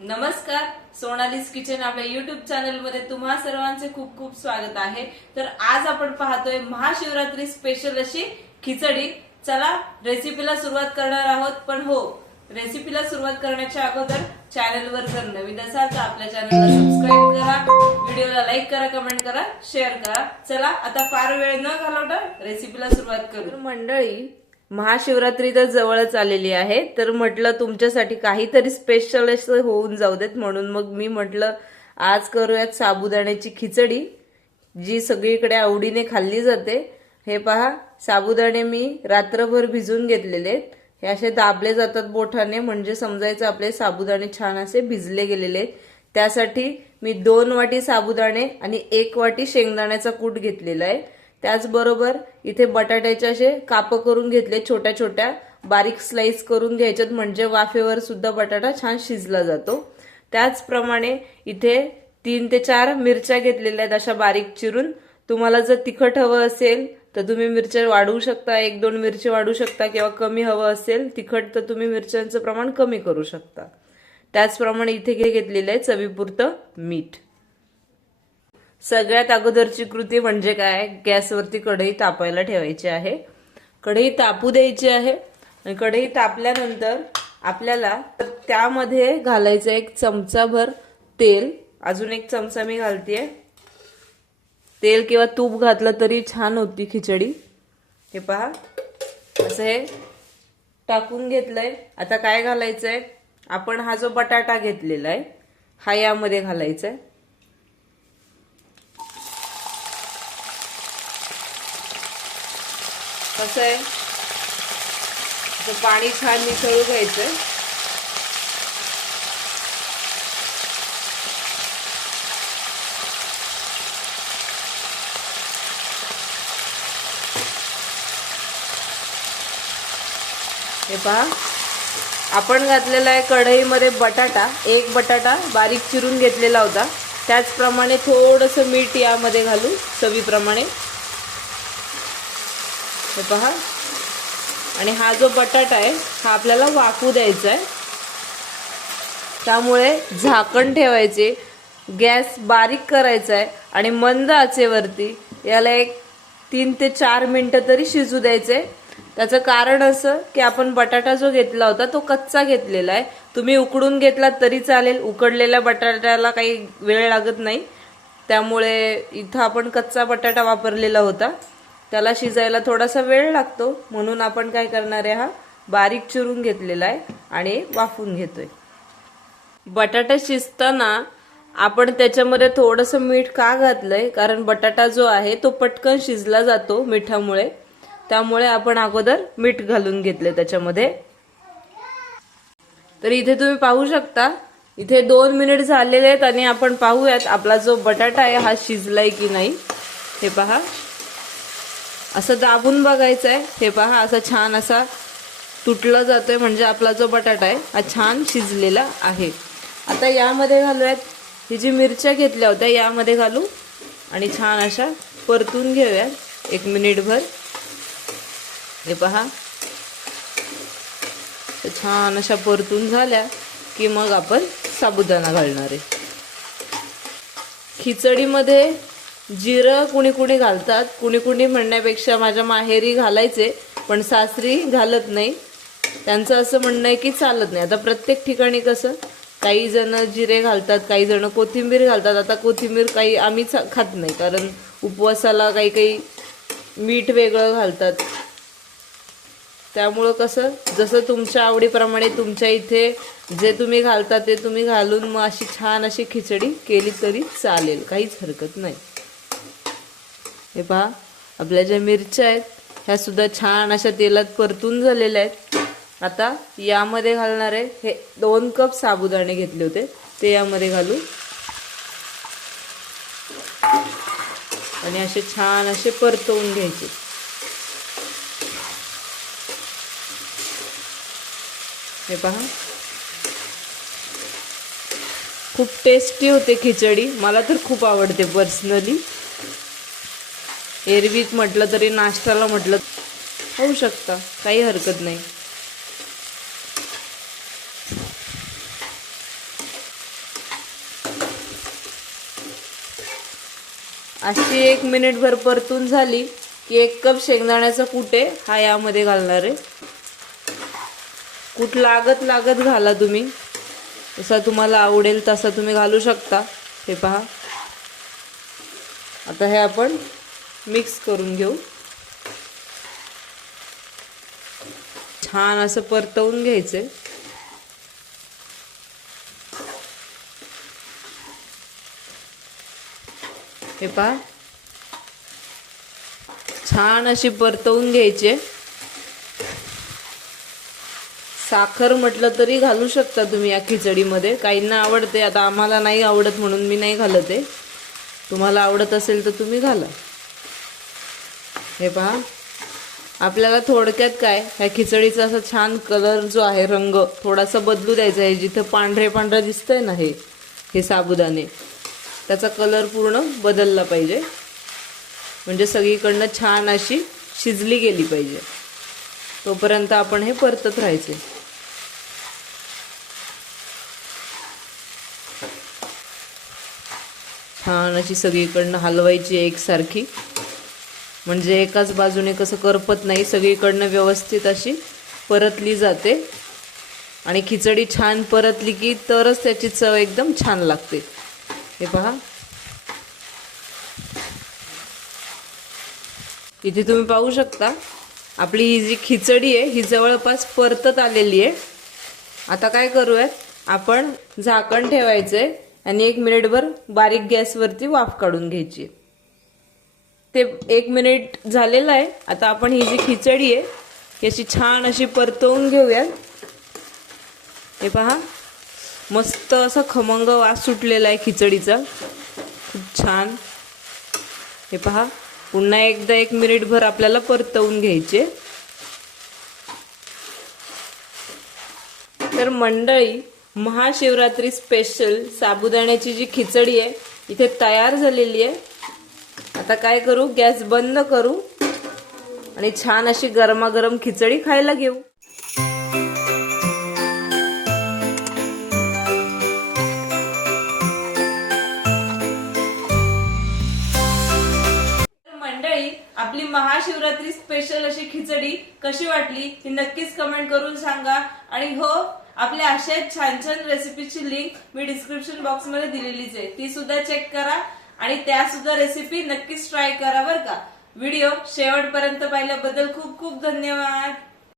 नमस्कार सोनालीस किचन आपल्या युट्यूब चॅनलमध्ये तुम्हा सर्वांचे खूप खूप स्वागत आहे. तर आज आपण पाहतोय महाशिवरात्री स्पेशल अशी खिचडी. चला रेसिपीला सुरुवात करणार आहोत. पण हो रेसिपीला सुरुवात करण्याच्या अगोदर चॅनलवर जर नवीन असाल तर आपल्या चॅनलला सबस्क्राईब करा. व्हिडिओला लाईक करा कमेंट करा शेअर करा. चला आता फार वेळ न घालवता रेसिपीला सुरुवात करू. मंडळी महाशिवरात्री तर जवळच आलेली आहे. तर म्हटलं तुमच्यासाठी काहीतरी स्पेशल असं होऊन जाऊ देत म्हणून मग मी म्हटलं आज करूयात साबुदाण्याची खिचडी जी सगळीकडे आवडीने खाल्ली जाते. हे पहा साबुदाणे मी रात्रभर भिजून घेतलेले आहेत. हे असे दाबले जातात बोठाने म्हणजे समजायचं आपले साबुदाणे छान असे भिजले गेलेले आहेत. त्यासाठी मी दोन वाटी साबुदाणे आणि एक वाटी शेंगदाण्याचा कूट घेतलेला आहे. त्याचबरोबर इथे बटाट्याचे असे काप करून घेतले छोट्या छोट्या बारीक स्लाइस करून घ्यायच्यात. म्हणजे वाफेवर सुद्धा बटाटा छान शिजला जातो. त्याचप्रमाणे इथे तीन ते चार मिरच्या घेतलेल्या आहेत अशा बारीक चिरून. तुम्हाला जर तिखट हवं असेल तर तुम्ही मिरच्या वाढवू शकता. एक दोन मिरची वाढवू शकता किंवा कमी हवं असेल तिखट तर तुम्ही मिरच्यांचं प्रमाण कमी करू शकता. त्याचप्रमाणे इथे घेतलेलं आहे चवीपुरतं मीठ. सगळ्यात अगोदरची कृती म्हणजे काय? गॅसवरती कढई तापायला ठेवायची आहे. कढई तापू द्यायची आहे. आणि कढई तापल्यानंतर आपल्याला त्यामध्ये घालायचं एक चमचाभर तेल. अजून एक चमचा मी घालतेय. तेल किंवा तूप घातलं तरी छान होती खिचडी. हे पहा. असं हे टाकून घेतलंय. आता काय घालायचंय? आपण हा जो बटाटा घेतलेला आहे हा यामध्ये घालायचा आहे कसं आहे? पाणी छान मिसळू घ्यायचं हे पहा. आपण घातलेला आहे कढईमध्ये बटाटा. एक बटाटा बारीक चिरून घेतलेला होता. त्याचप्रमाणे थोडंसं मीठ यामध्ये घालू चवीप्रमाणे हे पहा. आणि हा जो बटाटा आहे हा आपल्याला वाफू द्यायचा आहे. त्यामुळे झाकण ठेवायचे गॅस बारीक करायचा आहे आणि मंद आचेवरती याला एक तीन ते चार मिनटं तरी शिजू द्यायचे. त्याचं कारण असं की आपण बटाटा जो घेतला होता तो कच्चा घेतलेला आहे. तुम्ही उकडून घेतला तरी चालेल उकडलेल्या बटाट्याला काही वेळ लागत नाही. त्यामुळे इथं आपण कच्चा बटाटा वापरलेला होता. त्याला शिजायला थोडासा वेळ लागतो. म्हणून आपण काय करणार आहे हा? बारीक चिरून घेतलेला आहे आणि वाफून घेतोय. बटाटा शिजताना आपण त्याच्यामध्ये थोडंसं मीठ का घातलंय? कारण बटाटा जो आहे तो पटकन शिजला जातो मिठामुळे. त्यामुळे आपण अगोदर मीठ घालून घेतले त्याच्यामध्ये. तर इथे तुम्ही पाहू शकता इथे दोन मिनिट झालेले आहेत आणि आपण पाहूयात आपला जो बटाटा आहे हा शिजलाय की नाही. हे पहा. असं दाबून बघायचं आहे हे पहा असं छान असा तुटला जातोय म्हणजे आपला जो बटाटा आहे हा छान शिजलेला आहे. आता यामध्ये घालूयात ही जी मिरच्या घेतल्या होत्या यामध्ये घालू आणि छान अशा परतून घेऊयात एक मिनिटभर. हे पहा. छान अशा परतून झाल्या की मग आपण साबुदाणा घालणार आहे. खिचडीमध्ये जिरं कुणी कुणी घालतात कुणी कुणी म्हणण्यापेक्षा माझ्या माहेरी घालायचे पण सासरी घालत नाही. त्यांचं असं म्हणणं आहे की चालत नाही. आता प्रत्येक ठिकाणी कसं काही जण जिरे घालतात काही जण कोथिंबीर घालतात. आता कोथिंबीर काही आम्ही खात नाही कारण उपवासाला काही काही मीठ वेगळं घालतात. त्यामुळं कसं जसं तुमच्या आवडीप्रमाणे तुमच्या इथे जे तुम्ही घालता ते तुम्ही घालून मग अशी छान अशी खिचडी केली तरी चालेल. काहीच हरकत नाही. हे पहा आपल्या ज्या मिरच्या आहेत ह्या सुद्धा छान अशा तेलात परतून झालेल्या आहेत. आता यामध्ये घालणार आहे हे दोन कप साबुदाणे घेतले होते ते यामध्ये घालू आणि असे छान असे परतवून घ्यायचे. हे पहा. खूप टेस्टी होते खिचडी. मला तर खूप आवडते पर्सनली एरवीत म्हटलं तरी नाश्त्याला म्हटलं होऊ शकतं. काही हरकत नाही. अशी एक मिनिटभर परतून झाली की एक कप शेंगदाण्याचा कुटे हा यामध्ये घालणार आहे. कुठ लागत लागत घाला तुम्ही. जसा तुम्हाला आवडेल तसा तुम्ही घालू शकता. हे पहा. आता हे आपण मिक्स करून घेऊ. छान असं परतवून घ्यायचं हे पहा. छान अशी परतवून घ्यायचे. साखर म्हटलं तरी घालू शकता तुम्ही या खिचडीमध्ये. काहींना आवडते आता आम्हाला नाही आवडत म्हणून मी नाही घालत आहे. तुम्हाला आवडत असेल तर तुम्ही घाला. हे पहा. आपल्याला थोडक्यात काय ह्या खिचडीचा असा छान कलर जो आहे रंग थोडासा बदलू द्यायचा आहे. जिथं पांढरे पांढरं दिसतंय ना हे हे साबुदाणे. त्याचा कलर पूर्ण बदलला पाहिजे. म्हणजे सगळीकडनं छान अशी शिजली गेली पाहिजे. तोपर्यंत आपण हे परतत राहायचे. छान अशी सगळीकडनं हलवायची एकसारखी. म्हणजे एकाच बाजूने कसं करपत नाही सगळीकडनं व्यवस्थित अशी परतली जाते. आणि खिचडी छान परतली की तरच त्याची चव एकदम छान लागते. हे पहा इथे तुम्ही पाहू शकता आपली ही जी खिचडी आहे ही जवळपास परतत आलेली आहे. आता काय करूयात आपण झाकण ठेवायचं आहे आणि एक मिनिटभर बारीक गॅसवरती वाफ काढून घ्यायची ते एक मिनिट झालेलं आहे. आता आपण ही जी खिचडी आहे ही अशी छान अशी परतवून घेऊयात. हे पहा. मस्त असा खमंग वास सुटलेला आहे खिचडीचा. खूप छान. हे पहा. पुन्हा एकदा एक मिनिटभर आपल्याला परतवून घ्यायचे. तर मंडळी महाशिवरात्री स्पेशल साबुदाण्याची जी खिचडी आहे इथे तयार झालेली आहे. आता काय करू? गॅस बंद करू आणि छान अशी गरमागरम खिचडी खायला घेऊ. मंडळी आपली महाशिवरात्री स्पेशल अशी खिचडी कशी वाटली ही नक्कीच कमेंट करून सांगा. आणि हो आपल्या अशाच छान छान रेसिपीची लिंक मी डिस्क्रिप्शन बॉक्समध्ये दिलेलीच आहे. ती सुद्धा चेक करा. आणि त्या सुद्धा रेसिपी नक्कीच ट्राय करा बरं का. व्हिडिओ शेवटपर्यंत पाहिल्याबद्दल खूप खूप धन्यवाद.